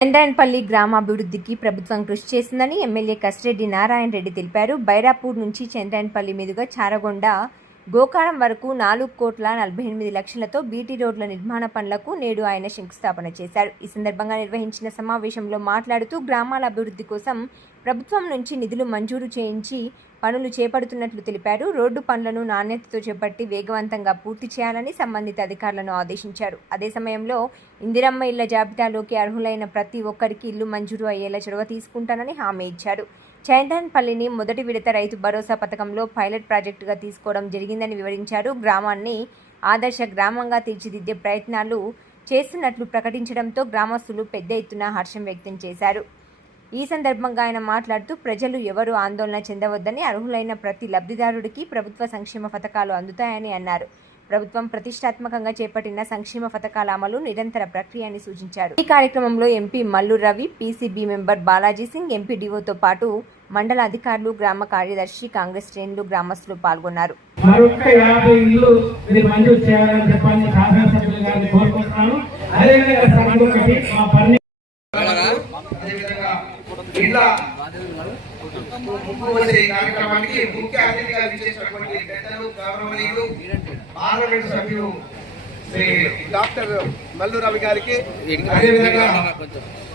చంద్రాయనపల్లి గ్రామాభివృద్ధికి ప్రభుత్వం కృషి చేసిందని ఎమ్మెల్యే కసిరెడ్డి నారాయణ రెడ్డి తెలిపారు. బైరాపూర్ నుంచి చంద్రాయన్పల్లి మీదుగా చారగొండ గోకారం వరకు నాలుగు కోట్ల నలభై ఎనిమిది లక్షలతో బీటీ రోడ్ల నిర్మాణ పనులకు నేడు ఆయన శంకుస్థాపన చేశారు. ఈ సందర్భంగా నిర్వహించిన సమావేశంలో మాట్లాడుతూ గ్రామాల అభివృద్ధి కోసం ప్రభుత్వం నుంచి నిధులు మంజూరు చేయించి పనులు చేపడుతున్నట్లు తెలిపారు. రోడ్డు పనులను నాణ్యతతో చేపట్టి వేగవంతంగా పూర్తి చేయాలని సంబంధిత అధికారులను ఆదేశించారు. అదే సమయంలో ఇందిరమ్మ ఇళ్ళ జాబితాలోకి అర్హులైన ప్రతి ఒక్కరికి ఇల్లు మంజూరు అయ్యేలా చొరవ తీసుకుంటానని హామీ ఇచ్చారు. చైతన్పల్లిని మొదటి విడత రైతు భరోసా పథకంలో పైలట్ ప్రాజెక్టుగా తీసుకోవడం జరిగిందని వివరించారు. గ్రామాన్ని ఆదర్శ గ్రామంగా తీర్చిదిద్దే ప్రయత్నాలు చేస్తున్నట్లు ప్రకటించడంతో గ్రామస్తులు పెద్ద ఎత్తున హర్షం వ్యక్తం చేశారు. ఈ సందర్భంగా ఆయన మాట్లాడుతూ ప్రజలు ఎవరు ఆందోళన చెందవద్దని అర్హులైన ప్రతి లబ్ధిదారుడికి ప్రభుత్వ సంక్షేమ పథకాలు అందుతాయని అన్నారు. ప్రభుత్వం ప్రతిష్టాత్మకంగా చేపట్టిన సంక్షేమ పథకాల అమలు నిరంతర ప్రక్రియ అని సూచించారు. ఈ కార్యక్రమంలో MP Mallu Ravi PCB member Balaji Singh ఎంపీడీఓతో పాటు మండల అధికారులు గ్రామ కార్యదర్శి కాంగ్రెస్ శ్రేణులు గ్రామస్తులు పాల్గొన్నారు యాభై ఇల్లు మీరు మంజూరు చేయాలని చెప్పని శాసనసభ్యులు గారిని కోరుకుంటున్నాను అదేవిధంగా సార్ ఇంకొకటి మా పని అదేవిధంగా ఇలా ముప్పు వచ్చే కార్యక్రమానికి ముఖ్య అతిథిగా విచ్చేసినటువంటి పెద్దలు గౌరవనీయులు పార్లమెంట్ సభ్యులు డాక్టర్ మల్లు రవి గారికి. అదేవిధంగా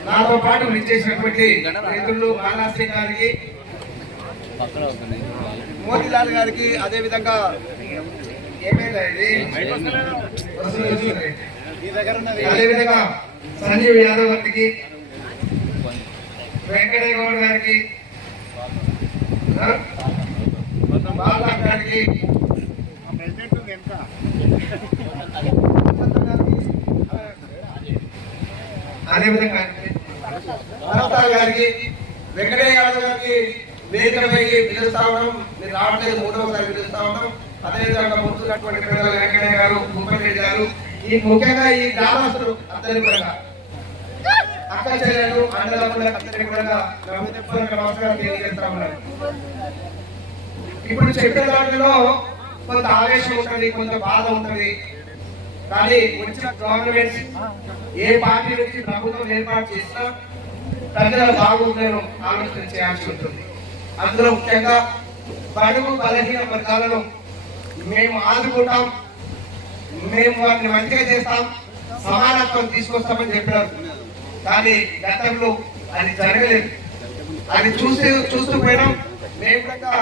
నాతో పాటు విచ్చేసినటువంటి రైతులు బాలాశ్రీ గారికి మోతిలాల్ గారికి అదేవిధంగా ఏమైందా ఇది అదేవిధంగా సంజీవ్ యాదవ్ గారికి వెంకటయ్య గౌడ్ గారికి గారికి అదేవిధంగా గారికి వెంకటయ్య యాదవ్ గారికి వేదికపైకి పిలుస్తా ఉన్నాం. మీరు రావట్లేదు మూడవసారి పిలుస్తా ఉన్నాం. అదేవిధంగా ముందు వెంకటయ్య గారు ముప్పరెడ్డి గారు ఈ ముఖ్యంగా ఈ గ్రామస్తులు అందరి కూడా అక్క చెల్లెలు అన్నదమ్ముల కూడా నమస్కారం తెలియజేస్తా ఉన్నాను. ఇప్పుడు చెప్పిన దాంట్లో కొంత ఆవేశం ఉంటుంది కొంత బాధ ఉంటుంది. కానీ వచ్చిన గవర్నమెంట్ ఏ పార్టీ నుంచి ప్రభుత్వం ఏర్పాటు చేసినా ప్రజల బాగుండేను ఆలోచన చేయాల్సి ఉంటుంది. అందులో ముఖ్యంగా బడుగు బలహీన వర్గాలను మేము ఆదుకుంటాం మేము వారిని మంచిగా చేస్తాం సమానత్వం తీసుకొస్తామని చెప్పినారు. కానీ గతంలో అది జరగలేదు. అది చూసి చూస్తూ పోయినాం. మేము కూడా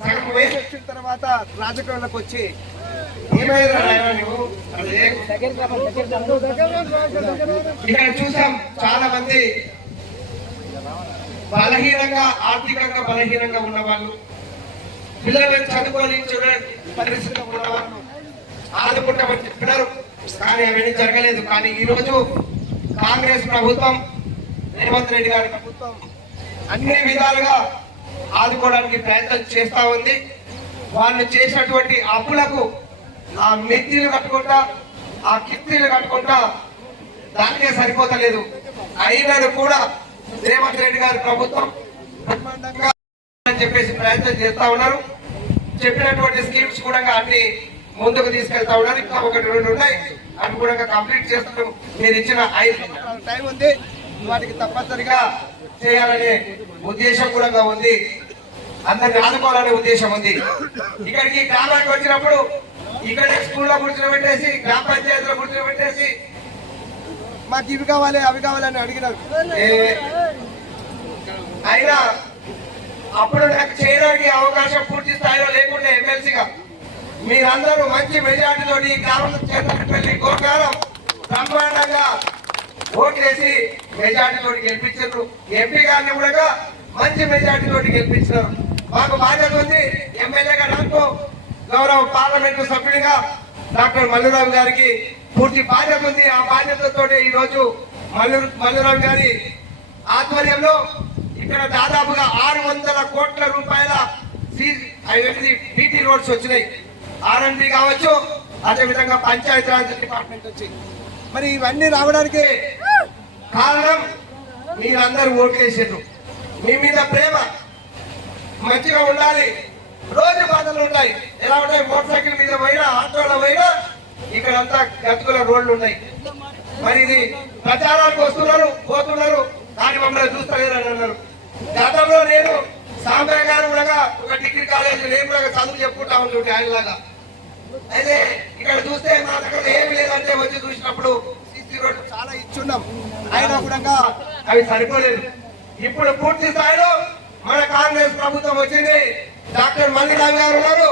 సగం వయసు వచ్చిన తర్వాత రాజకీయాలకు వచ్చి ఇక్కడ చూసాం చాలా మంది బలహీనంగా ఆర్థికంగా బలహీనంగా ఉన్నవాళ్ళు పిల్లలను చదువుకొని చూడని పరిస్థితిలో ఉన్నవాళ్ళు ఆదుకుంటామని చెప్పినారు. కానీ అవన్నీ జరగలేదు. కానీ ఈ రోజు కాంగ్రెస్ ప్రభుత్వం రేవంత్ రెడ్డి గారి ప్రభుత్వం అన్ని విధాలుగా ఆదుకోవడానికి ప్రయత్నం చేస్తా ఉంది. వాళ్ళు చేసినటువంటి అప్పులకు ఆ మెత్తిలు కట్టుకుంటా ఆ కిత్తిలు కట్టుకుంటా దానికే సరిపోతలేదు. అయినను కూడా రేవంత్ రెడ్డి గారి ప్రభుత్వం అని చెప్పేసి ప్రయత్నం చేస్తా ఉన్నారు. చెప్పినటువంటి స్కీమ్స్ కూడా అన్ని ముందుకు తీసుకెళ్తా ఉన్నారు ఇంకా ఒకటి రెండు ఉన్నాయి. అవి కూడా కంప్లీట్ చేస్తాం మీరు ఇచ్చిన ఐదు. టైం ఉంది. వాటికి తప్పనిసరిగా చేయాలనే ఉద్దేశం కూడా ఉంది. అందరిని ఆదుకోవాలనే ఉద్దేశం ఉంది. ఇక్కడికి గ్రామానికి వచ్చినప్పుడు ఇక్కడ స్కూల్లో కూర్చోబెట్టేసి గ్రామ పంచాయతీలో కూర్చోబెట్టేసి మాకు ఇవి కావాలి అవి కావాలని అడిగినారు. అయినా అప్పుడు నాకు చేయడానికి అవకాశం పూర్తి మీరందరూ మంచి మెజార్టీతో ఈ గ్రామం గోకారం బ్రహ్మాండంగా ఓట్లేసి మెజార్టీతో గెలిపించారు. ఎంపీ గారిని కూడా మంచి మెజార్టీతో గెలిపించారు మాకు బాధ్యత ఉంది. ఎమ్మెల్యేగా నాకు గౌరవ పార్లమెంటు సభ్యుడిగా డాక్టర్ మల్లురావు గారికి పూర్తి బాధ్యత ఉంది. ఆ బాధ్యతతో ఈరోజు మల్లు మల్లురావు గారి ఆధ్వర్యంలో ఇక్కడ దాదాపుగా ఆరు వందల కోట్ల రూపాయల బీటీ రోడ్స్ వచ్చినాయి. ఆర్ఎన్బి కావచ్చు అదేవిధంగా పంచాయతీరాజ్ డిపార్ట్మెంట్ వచ్చి మరి ఇవన్నీ రావడానికి కారణం మీరందరూ ఓట్లేసారు మీ మీద ప్రేమ మంచిగా ఉండాలి. రోజు బాధలు ఉంటాయి. ఎలా ఉంటాయి? మోటార్ సైకిల్ మీద పోయినా ఆటోలో పోయినా ఇక్కడ అంతా గతుకుల రోడ్లు ఉన్నాయి. మరి ఇది ప్రచారానికి వస్తున్నారు పోతున్నారు కానీ మమ్మల్ని అని అన్నారు. గతంలో నేను సాంబ్రా గారు కూడా ఒక డిగ్రీ కాలేజ్ నేను కూడా చదువు చెప్పుకుంటా ఉంటుంటే ఆయనలాగా. అయితే ఇక్కడ చూస్తే మా దగ్గర ఏమి లేదంటే వచ్చి చూసినప్పుడు సిసి రోడ్డు చాలా ఇచ్చున్నాం. అయినా కూడా అవి సరిపోలేదు. ఇప్పుడు పూర్తి స్థాయిలో మన కాంగ్రెస్ ప్రభుత్వం వచ్చింది. డాక్టర్ మల్లిరామ్ గారు ఉన్నారు.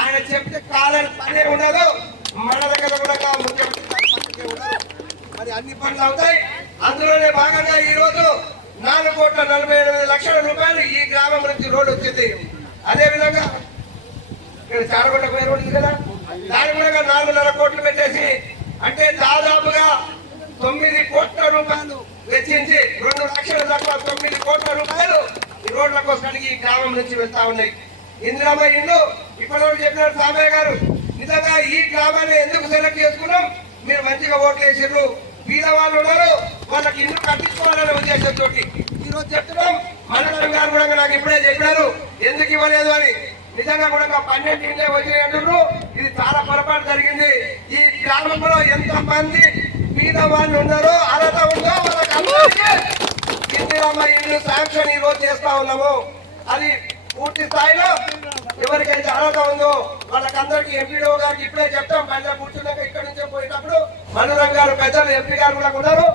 ఆయన చెప్తే కాలని పనే ఉండదు. మన దగ్గర కూడా ముఖ్యమంత్రి మరి అన్ని పనులు అవుతాయి. అందులోనే భాగంగా ఈ రోజు నాలుగు కోట్ల నలభై ఎనిమిది లక్షల రూపాయలు ఈ గ్రామం నుంచి రోడ్డు వచ్చింది. అదే విధంగా ఇక్కడ చారగొండ పోయే రోడ్డు ఉంది కదా దాని కూడా నాలుగున్నర కోట్లు పెట్టేసి అంటే దాదాపుగా తొమ్మిది కోట్ల రూపాయలు వెచ్చించి రెండు లక్షల తక్కువ తొమ్మిది కోట్ల రూపాయలు ఈ రోడ్ల కోసానికి ఈ గ్రామం నుంచి వెళ్తా ఉన్నాయి. ఇందిరామ ఇల్లు ఇప్పటివరకు చెప్పినారు సామయ్య గారు నిజంగా ఈ గ్రామాన్ని ఎందుకు సెలెక్ట్ చేసుకున్నాం? మీరు మంచిగా ఓట్లు వేసారు బీద వాళ్ళు ఉన్నారు వాళ్ళకి ఇల్లు కట్టించుకోవాలనే ఉద్దేశంతో ఈరోజు రోజు చెప్తున్నాం మండలం గారు కూడా నాకు ఇప్పుడే చెప్పారు ఎందుకు ఇవ్వలేదు అని. నిజంగా కూడా ఒక పన్నెండు ఇంట్లో వచ్చినాయి అంటున్నారు. ఇది చాలా పొరపాటు జరిగింది. ఈ గ్రామంలో ఎంత మంది బీద వాళ్ళు ఉన్నారో అర్హత ఉందో వాళ్ళకి అందరికీ ఇందిరమ్మ ఇల్లు శాంక్షన్ ఈ రోజు చేస్తా ఉన్నాము. అది పూర్తి స్థాయిలో ఎవరికైతే అర్హత ఉందో వాళ్ళకందరికీ ఎంపీడో గారికి ఇప్పుడే చెప్తాం. మళ్ళీ కూర్చున్నాక ఇక్కడి నుంచే పోయేటప్పుడు మనురంగ్ గారు పెద్దలు ఎంపీ గారు కూడా ఉన్నారు.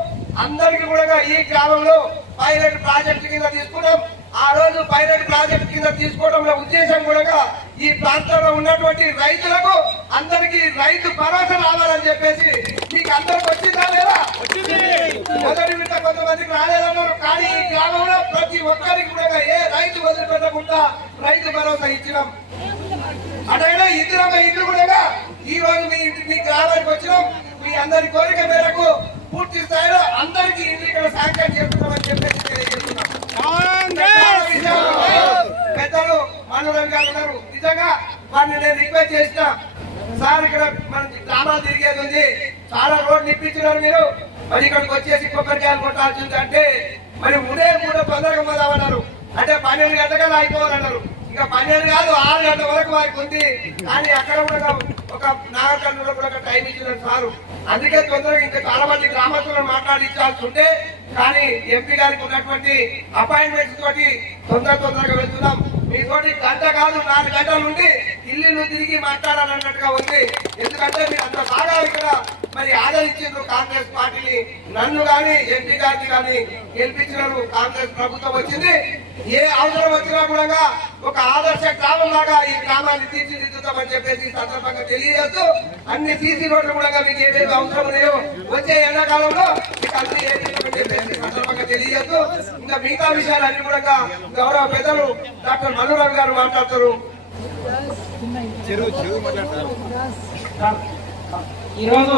అందరికీ కూడా ఈ గ్రామంలో పైలట్ ప్రాజెక్ట్ కింద తీసుకున్నాం ఆ రోజు పైలట్ ప్రాజెక్ట్ కింద తీసుకోవడంలో ఉద్దేశం కూడా ఈ ప్రాంతంలో ఉన్నటువంటి రైతులకు అందరికీ రైతు భరోసా రావాలని చెప్పేసి మీకు అందరికి వచ్చిందా లేదా? మొదటి విడత కొంతమందికి రాలేదన్నారు. కానీ ఈ గ్రామంలో ప్రతి ఒక్కరికి కూడా ఏ రైతు వదిలిపెట్టకుండా రైతు భరోసా ఇచ్చినాం. అటైనా ఇద్దరమ్మ ఇల్లు కూడా ఈ రోజు మీ ఇంటి మీ గ్రామానికి వచ్చినాం. మీ అందరి కోరిక మేరకు పూర్తి స్థాయిలో అందరికీ ఇక్కడ సాంక్షన్ చేస్తున్నామని చెప్పేసి పెద్దలు మనోరం గారు ఉన్నారు. నిజంగా వారిని నేను రిక్వెస్ట్ చేసిన సార్ ఇక్కడ మన గ్రామాలు తిరిగేది ఉంది. చాలా రోడ్లు ఇప్పించినారు మీరు. మరి ఇక్కడికి వచ్చేసి కొబ్బరికాయలు కొట్టాల్సింది అంటే మరి ఉదయం కూడా తొందరగా పోదామన్నారు. అంటే పన్నెండు గంటకల్లా అయిపోవాలన్నారు. ఇక పన్నెండు కాదు ఆరు గంటల వరకు వారికి ఉంది. కానీ అక్కడ కూడా ఒక నాగకర్ణలో కూడా ఒక టైం ఇచ్చిన సారు. అందుకే తొందరగా ఇంకా చాలా మంది గ్రామస్తులను మాట్లాడించాల్సి ఉంటే కానీ ఎంపీ గారికి ఉన్నటువంటి అపాయింట్మెంట్స్ తోటి తొందర తొందరగా వెళ్తున్నాం. మీతోటి గంట కాదు నాలుగు గంటల నుండి ఇల్లు తిరిగి మాట్లాడాలన్నట్టుగా ఉంది. ఎందుకంటే మీరు అంత బాగా ఇక్కడ మరి ఆదరించారు కాంగ్రెస్ నన్ను గాని ఎంపీ గారిని గాని గెలిపించినారు కాంగ్రెస్ ప్రభుత్వం వచ్చింది. ఏ అవసరం వచ్చినా కూడా ఒక ఆదర్శ గ్రామం లాగా ఈ గ్రామాన్ని తీర్చిదిద్దుతామని చెప్పేసి సందర్భంగా తెలియజేస్తూ అన్ని సీసీ రోడ్లు కూడా మీకు ఏమేమి అవసరం ఉన్నాయో వచ్చే ఎండాకాలంలో మీకు అన్ని ఏమేమి చెప్పేసి సందర్భంగా తెలియజేస్తూ ఇంకా మిగతా విషయాలన్నీ కూడా గౌరవ పెద్దలు డాక్టర్ మనురావు గారు మాట్లాడతారు. ఈరోజు